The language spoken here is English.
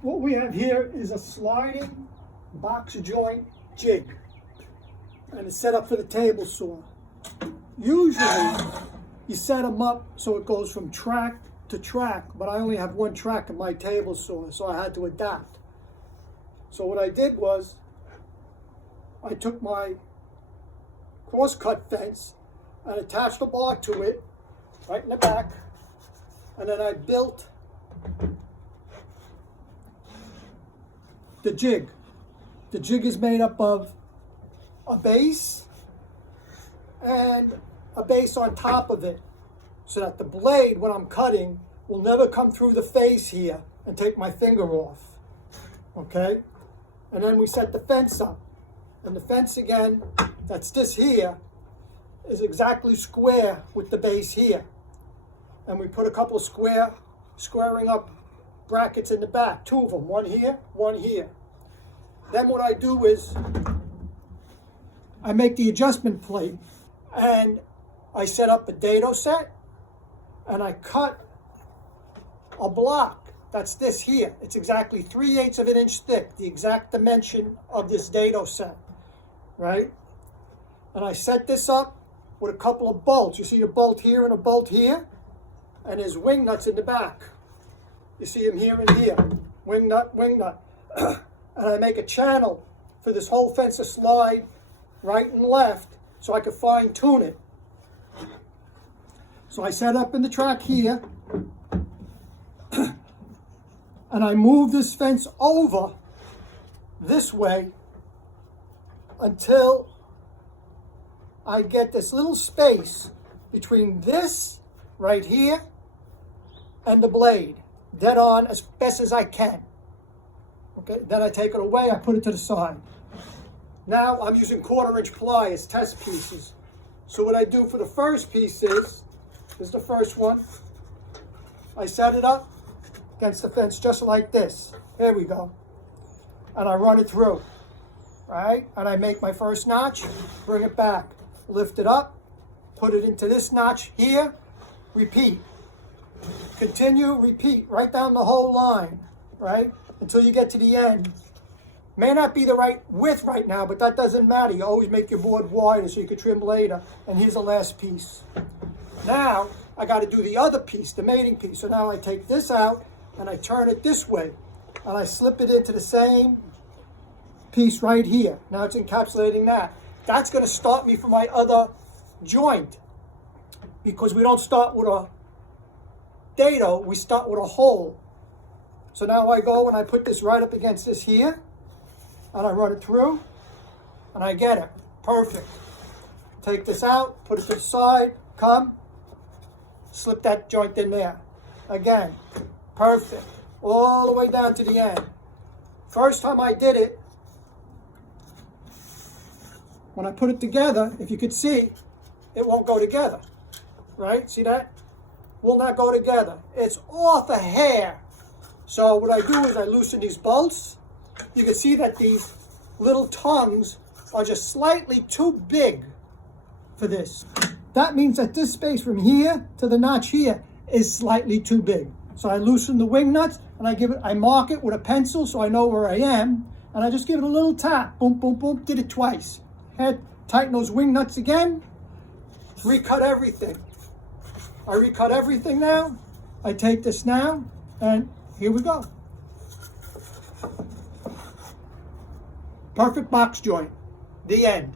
What we have here is a sliding box joint jig, and it's set up for the table saw. Usually you set them up so it goes from track to track, but I only have one track in my table saw, so I had to adapt. So what I did was I took my cross-cut fence and attached a bar to it right in the back, and then I built the jig. The jig is made up of a base and a base on top of it, so that the blade, when I'm cutting, will never come through the face here and take my finger off. Okay? And then we set the fence up. And the fence, again, that's this here, is exactly square with the base here. And we put a couple of squaring up brackets in the back, two of them, one here, one here. Then what I do is I make the adjustment plate, and I set up a dado set, and I cut a block. That's this here. It's exactly 3/8 of an inch thick, the exact dimension of this dado set, right? And I set this up with a couple of bolts. You see a bolt here and a bolt here, and there's wing nuts in the back. You see them here and here, wing nut, wing nut. And I make a channel for this whole fence to slide right and left so I could fine tune it. So I set up in the track here, and I move this fence over this way until I get this little space between this right here and the blade, dead on as best as I can. Okay, then I take it away, I put it to the side. Now I'm using 1/4 inch ply as test pieces. So what I do for the first piece is the first one. I set it up against the fence just like this. Here we go. And I run it through, right? And I make my first notch, bring it back, lift it up, put it into this notch here, repeat. Continue, repeat, right down the whole line, right? Until you get to the end. May not be the right width right now, but that doesn't matter. You always make your board wider so you can trim later. And here's the last piece. Now, I got to do the other piece, the mating piece. So now I take this out and I turn it this way. And I slip it into the same piece right here. Now it's encapsulating that. That's going to start me for my other joint, because we don't start with a dado, we start with a hole. So now I go and I put this right up against this here, and I run it through, and I get it. Perfect. Take this out, put it to the side, come, slip that joint in there. Again, perfect. All the way down to the end. First time I did it, when I put it together, if you could see, it won't go together, right? See that? Will not go together. It's off a hair. So what I do is I loosen these bolts. You can see that these little tongues are just slightly too big for this. That means that this space from here to the notch here is slightly too big. So I loosen the wing nuts and I mark it with a pencil so I know where I am, and I just give it a little tap. Boom, boom, boom. Did it twice. Tighten those wing nuts again. Recut everything. I recut everything now. I take this now, and here we go. Perfect box joint. The end.